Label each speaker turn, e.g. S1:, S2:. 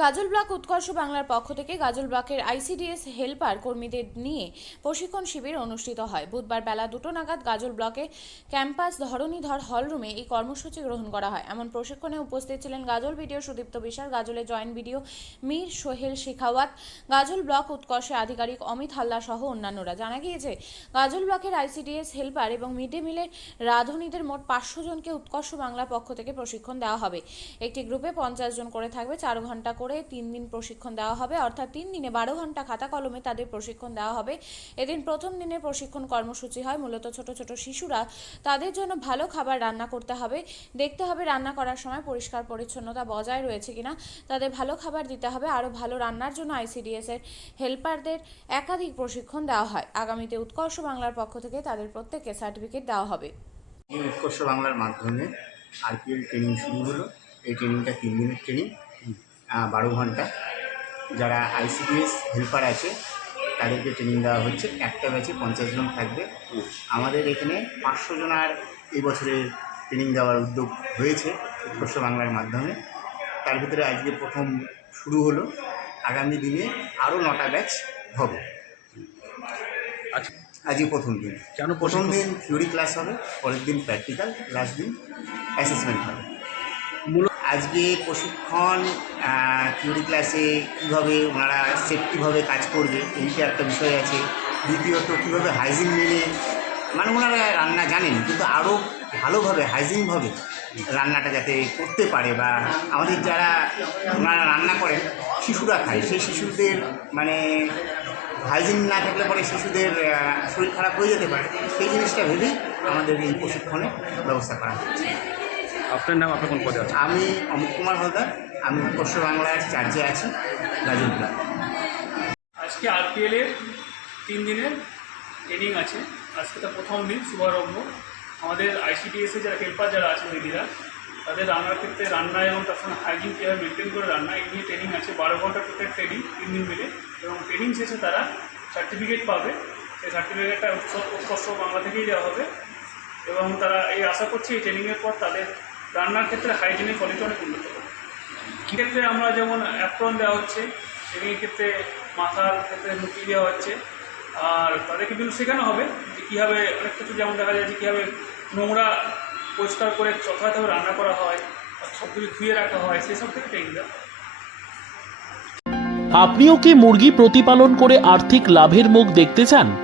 S1: গাজল block উৎকর্ষ বাংলার পক্ষ থেকে গাজল ব্লকের আইসিডিএস হেল্পার কর্মীদের নিয়ে প্রশিক্ষণ শিবির অনুষ্ঠিত হয়। বুধবার বেলা দুটো নাগাদ গাজল ব্লকে ক্যাম্পাস ধরণীধর হলরুমে এই কর্মসূচি গ্রহণ করা হয়। এমন প্রশিক্ষণে উপস্থিত ছিলেন Gazole BDO Sudipta Bishal গাজলের joint BDO Mir Sohel Shekhawat, Gazole block উৎকর্ষে আধিকারিক অমিত হাল্লা সহ অন্যান্যরা। জানা গিয়েছে, গাজল ব্লকের আইসিডিএস হেল্পার এবং মিড ডে মিলের রাঁধুনিদের মোট পাঁচশো জনকে উৎকর্ষ বাংলার পক্ষ থেকে প্রশিক্ষণ দেওয়া হবে। একটি গ্রুপে পঞ্চাশ জন করে থাকবে, চার ঘণ্টা করে তিন দিন প্রশিক্ষণ দেওয়া হবে, অর্থাৎ তিন দিনে বারো ঘণ্টা খাতা কলমে তাদের প্রশিক্ষণ দেওয়া হবে। এদিন প্রথম দিনের প্রশিক্ষণ কর্মসূচি হয়, মূলত ছোট ছোট শিশুরা। তাদের জন্য ভালো খাবার রান্না করতে হবে। দেখতে হবে রান্না করার সময় পরিষ্কার পরিচ্ছন্নতা বজায় রয়েছে কিনা। তাদের ভালো খাবার দিতে হবে, আরও ভালো রান্নার জন্য আইসিডিএস এর হেল্পারদের একাধিক প্রশিক্ষণ দেওয়া হয়। আগামীতে উৎকর্ষ বাংলার পক্ষ থেকে তাদের প্রত্যেককে সার্টিফিকেট দেওয়া হবে।
S2: উৎকর্ষ বাংলার মাধ্যমে আরপিএল ট্রেনিং শুরু হলো। এই ট্রেনিংটা তিন দিনের ট্রেনিং। বারো ঘণ্টা। যারা আইসিডিএস হেল্পার আছে তাদেরকে ট্রেনিং দেওয়া হচ্ছে। একটা ব্যাচে পঞ্চাশ জন থাকবে। আমাদের এখানে পাঁচশো জনার এই বছরের ট্রেনিং দেওয়ার উদ্যোগ হয়েছে উৎকর্ষ বাংলার মাধ্যমে। তার ভিতরে আজকে প্রথম শুরু হলো। আগামী দিনে আরও নটা ব্যাচ হবে।
S3: আচ্ছা।
S2: আজকে প্রথম দিন।
S3: কেন
S2: প্রথম দিন থিওরি ক্লাস হবে পরের দিন প্র্যাকটিক্যাল লাস্ট দিন অ্যাসেসমেন্ট হবে। আজকে প্রশিক্ষণ থিওরি ক্লাসে কীভাবে ওনারা সেফটিভাবে কাজ করবে, এইটা একটা বিষয় আছে। দ্বিতীয়ত, কীভাবে হাইজিন মেনে মানে ওনারা রান্না জানেন, কিন্তু আরও ভালোভাবে হাইজিনভাবে রান্নাটা যাতে করতে পারে বা আমাদের যারা ওনারা রান্না করেন, শিশুরা খায়। সেই শিশুদের মানে হাইজিন না থাকলে পরে শিশুদের শরীর খারাপ হয়ে যেতে পারে। সেই জিনিসটা ভেবেই আমাদের এই প্রশিক্ষণের ব্যবস্থা করা হচ্ছে
S3: আপনার নাম আপনার কোন পদে আছে
S2: আমি অমিত কুমার হালদার। আমি উৎকর্ষ বাংলার চার্জে আছি গাজল ব্লক
S4: আজকে আরপিএল এর তিন দিনের ট্রেনিং আছে। আজকে তো প্রথম দিন শুভারম্ভ। আমাদের আইসিডিএস এর যারা হেল্পার যারা আছে দিদিরা তাদের রান্নার ক্ষেত্রে রান্না এবং তার সঙ্গে হাইজিন কীভাবে মেনটেন করে রান্না এই নিয়ে ট্রেনিং আছে। বারো ঘণ্টা টোটাল ট্রেনিং তিন দিন মিলে। এবং ট্রেনিং শেষে তারা সার্টিফিকেট পাবে। সেই সার্টিফিকেটটা উৎসব উৎকর্ষ বাংলা থেকেই দেওয়া হবে। এবং তারা এই আশা করছি এই ট্রেনিংয়ের পর তাদের রান্নার ক্ষেত্রে হাইজিনের কোয়ালিটি অনেক উন্নত ক্ষেত্রে আমরা যেমন অ্যাপ্রন দেওয়া হচ্ছে ট্রেনিংয়ের ক্ষেত্রে মাথার ক্ষেত্রে মুক্তি দেওয়া হচ্ছে। আর তাদেরকে কিন্তু শেখানো হবে যে কীভাবে অনেক কিছু যেমন দেখা যায় যে কীভাবে নোংরা পরিষ্কার করে যথাযথভাবে রান্না করা হয় সব কিছু ধুয়ে রাখা হয় সেসব থেকে ট্রেনিং দেওয়া
S5: আপনিও কি মুরগি প্রতিপালন করে আর্থিক লাভের মুখ দেখতে চান?